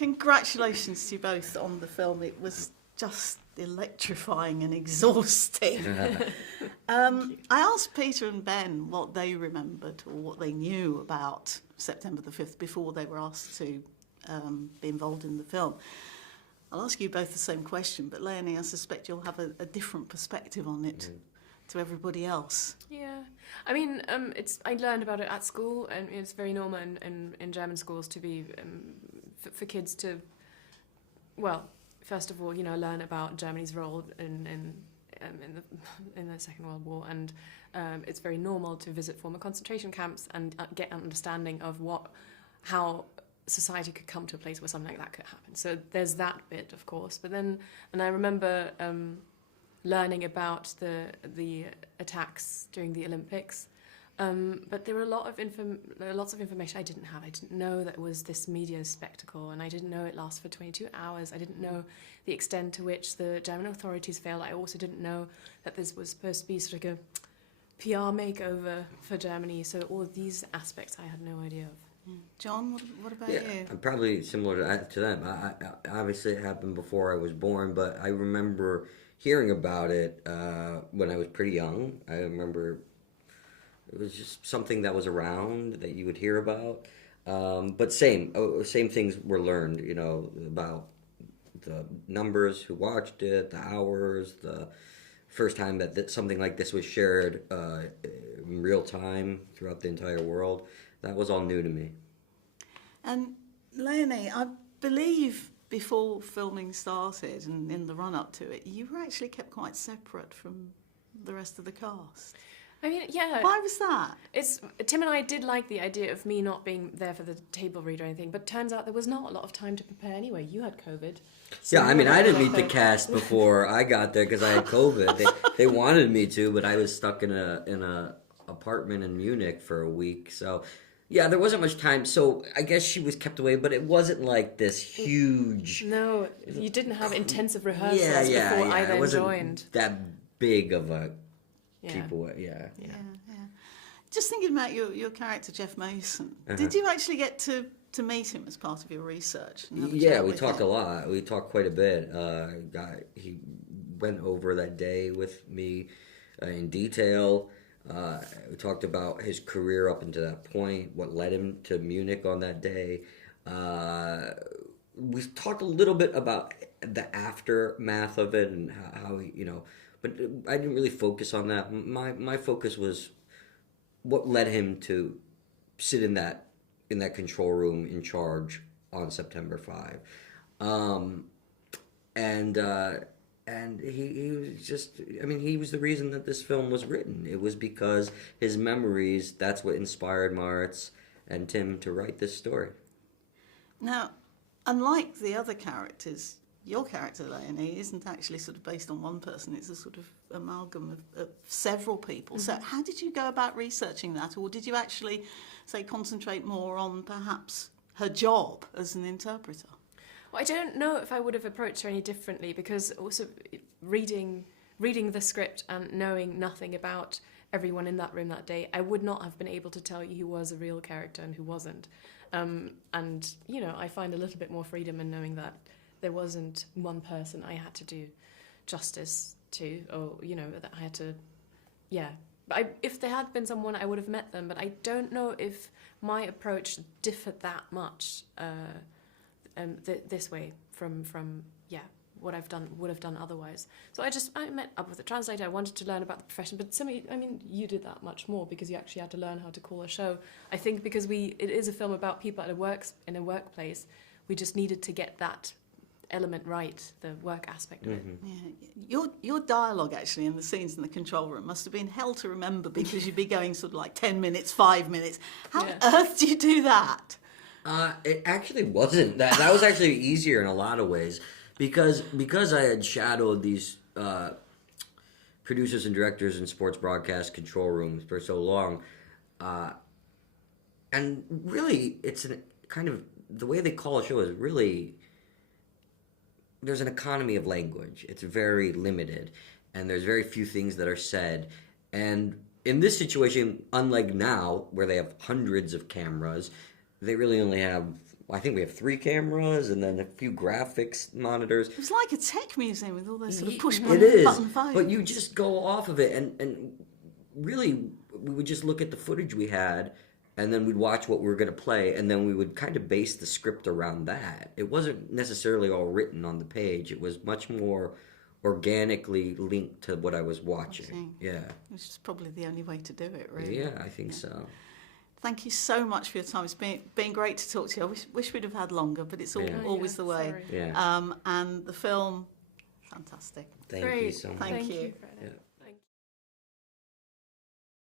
congratulations to you both on the film. It was just electrifying and exhausting. I asked Peter and Ben what they remembered or what they knew about September the 5th before they were asked to be involved in the film. I'll ask you both the same question, but Leonie, I suspect you'll have a different perspective on it to everybody else. Yeah, I mean, I learned about it at school, and it's very normal in German schools to be for kids to, well, first of all, learn about Germany's role in the Second World War, and it's very normal to visit former concentration camps and get an understanding of how society could come to a place where something like that could happen. So there's that bit, of course. But then, and I remember learning about the attacks during the Olympics. But there were lots of information I didn't have. I didn't know that it was this media spectacle, and I didn't know it lasted for 22 hours. I didn't know the extent to which the German authorities failed. I also didn't know that this was supposed to be sort of a PR makeover for Germany. So all of these aspects I had no idea of. John, what about you? I'm probably similar to them. I obviously, it happened before I was born, but I remember hearing about it when I was pretty young. I remember it was just something that was around that you would hear about. But same things were learned, about the numbers who watched it, the hours, the first time that something like this was shared in real time throughout the entire world. That was all new to me. And Leonie, I believe before filming started and in the run-up to it, you were actually kept quite separate from the rest of the cast. I mean, yeah. Why was that? Tim and I did like the idea of me not being there for the table read or anything, but turns out there was not a lot of time to prepare anyway. You had COVID. So yeah, I mean, I didn't meet the cast before I got there because I had COVID. They wanted me to, but I was stuck in a apartment in Munich for a week, so yeah, there wasn't much time. So I guess she was kept away, but it wasn't like this huge. No, you didn't have intensive rehearsals before I then it wasn't joined. That big of a keep away. Yeah. Just thinking about your character, Geoff Mason. Did you actually get to meet him as part of your research? Yeah, we talked a lot. We talked quite a bit. He went over that day with me in detail. We talked about his career up until that point, what led him to Munich on that day. We talked a little bit about the aftermath of it and how he, but I didn't really focus on that. My focus was what led him to sit in that control room in charge on September 5. And he was just, he was the reason that this film was written. It was because his memories, that's what inspired Maritz and Tim to write this story. Now, unlike the other characters, your character, Leonie, isn't actually sort of based on one person. It's a sort of amalgam of several people. Mm-hmm. So how did you go about researching that? Or did you actually, say, concentrate more on perhaps her job as an interpreter? Well, I don't know if I would have approached her any differently, because also reading the script and knowing nothing about everyone in that room that day, I would not have been able to tell you who was a real character and who wasn't. And, I find a little bit more freedom in knowing that there wasn't one person I had to do justice to, or, that I had to, But if there had been someone, I would have met them, but I don't know if my approach differed that much this way from what would have done otherwise. So I met up with a translator. I wanted to learn about the profession, but you did that much more because you actually had to learn how to call a show. I think because it is a film about people in a workplace, we just needed to get that element right, the work aspect of it. Yeah. Your dialogue actually in the scenes in the control room must have been hell to remember, because you'd be going sort of like 10 minutes, 5 minutes. How on earth do you do that? It actually wasn't. That was actually easier in a lot of ways, because I had shadowed these producers and directors in sports broadcast control rooms for so long, and really it's kind of the way they call a show is really, there's an economy of language. It's very limited, and there's very few things that are said. And in this situation, unlike now where they have hundreds of cameras, they really only have I think we have 3 cameras and then a few graphics monitors. It was like a tech museum with all those sort of push It button, is, button phones. but you just go off of it, and really, we would just look at the footage we had, and then we'd watch what we were going to play, and then we would kind of base the script around that. It wasn't necessarily all written on the page. It was much more organically linked to what I was watching. Yeah. Which is probably the only way to do it, really. Yeah, I think so. Thank you so much for your time. It's been great to talk to you. I wish we'd have had longer, but it's always the way. Sorry. Yeah. And the film, fantastic. Thank you Great. so much. Thank you. Freda. Yeah.